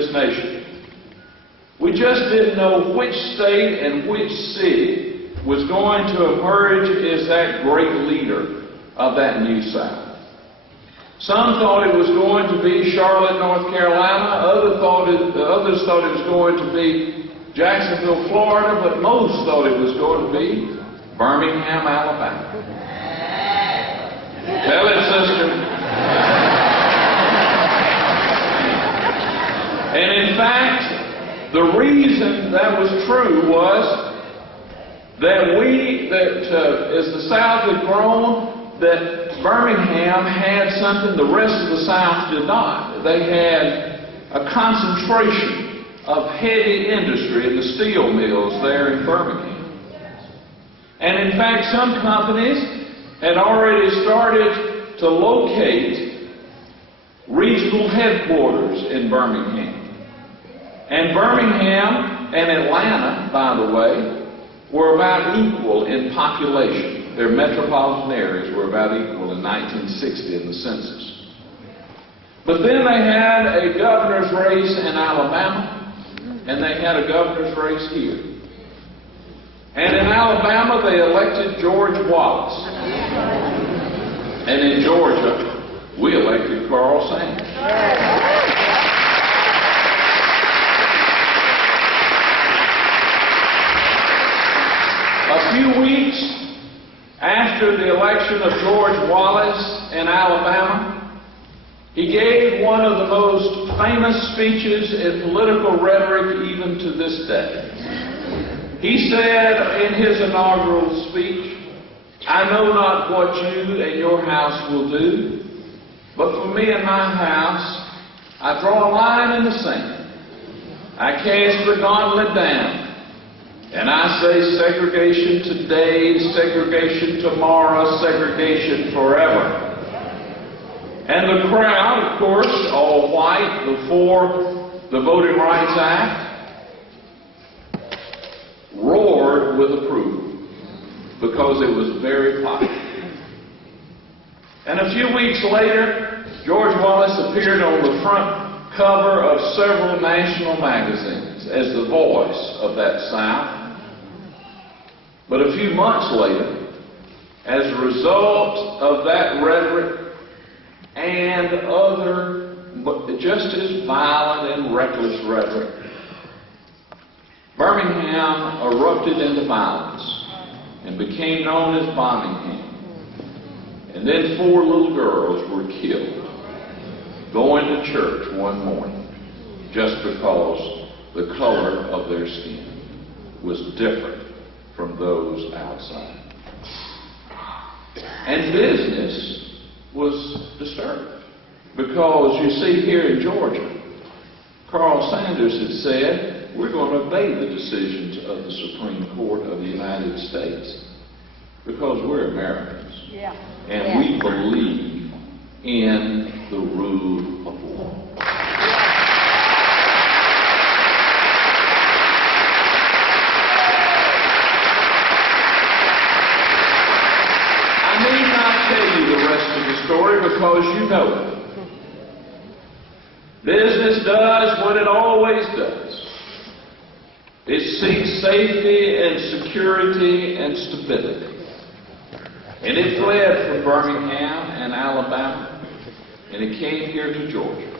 this nation. We just didn't know which state and which city was going to emerge as that great leader of that new South. Some thought it was going to be Charlotte, North Carolina. Others thought it was going to be Jacksonville, Florida, but most thought it was going to be Birmingham, Alabama. Tell it, sister. And in fact, the reason that was true was that as the South had grown, that Birmingham had something the rest of the South did not. They had a concentration of heavy industry in the steel mills there in Birmingham. And in fact, some companies had already started to locate regional headquarters in Birmingham. And Birmingham and Atlanta, by the way, were about equal in population. Their metropolitan areas were about equal in 1960 in the census. But then they had a governor's race in Alabama, and they had a governor's race here. And in Alabama, they elected George Wallace. And in Georgia, we elected Carl Sanders. A few weeks after the election of George Wallace in Alabama, he gave one of the most famous speeches in political rhetoric even to this day. He said in his inaugural speech, "I know not what you and your house will do, but for me and my house, I draw a line in the sand. I cast the gauntlet down, and I say segregation today, segregation tomorrow, segregation forever." And the crowd, of course, all white before the Voting Rights Act, roared with approval because it was very popular. And a few weeks later, George Wallace appeared on the front cover of several national magazines as the voice of that South. But a few months later, as a result of that rhetoric and other just as violent and reckless rhetoric, Birmingham erupted into violence and became known as Bombingham. And then 4 little girls were killed going to church one morning just because the color of their skin was different from those outside. And business was disturbed because, you see, here in Georgia, Carl Sanders had said, we're going to obey the decisions of the Supreme Court of the United States because we're Americans. Yeah. And we believe in the rule of law. I need not tell you the rest of the story because you know it. Business does what it always does. It seeks safety and security and stability. And it fled from Birmingham and Alabama, and it came here to Georgia.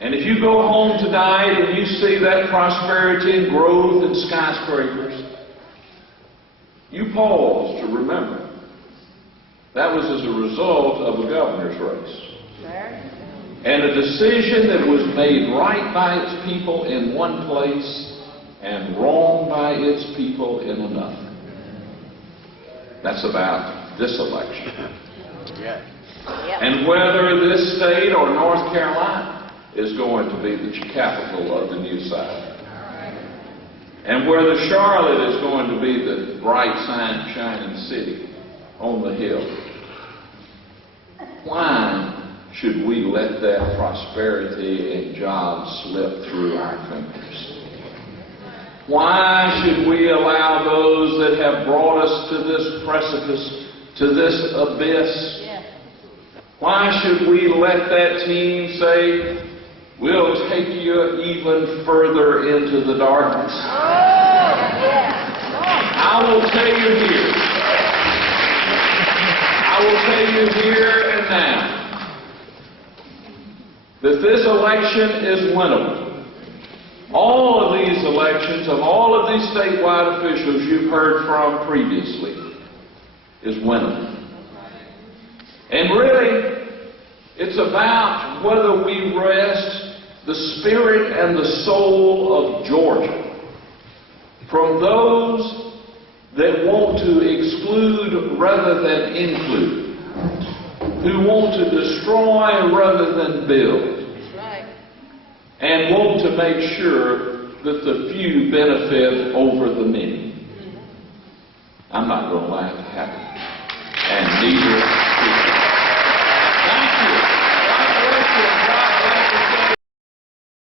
And if you go home tonight and you see that prosperity and growth and skyscrapers, you pause to remember that was as a result of a governor's race. And a decision that was made right by its people in one place and wrong by its people in another. That's about this election. Yeah. And whether this state or North Carolina is going to be the capital of the new South. And whether Charlotte is going to be the bright, shining city on the hill. Why should we let that prosperity and jobs slip through our fingers? Why should we allow those that have brought us to this precipice, to this abyss? Why should we let that team say, will take you even further into the darkness. I will tell you here. I will tell you here and now that this election is winnable. All of these elections of all of these statewide officials you've heard from previously is winnable. And really, it's about whether we rest the spirit and the soul of Georgia from those that want to exclude rather than include, who want to destroy rather than build, and want to make sure that the few benefit over the many. I'm not going to allow it to happen, and neither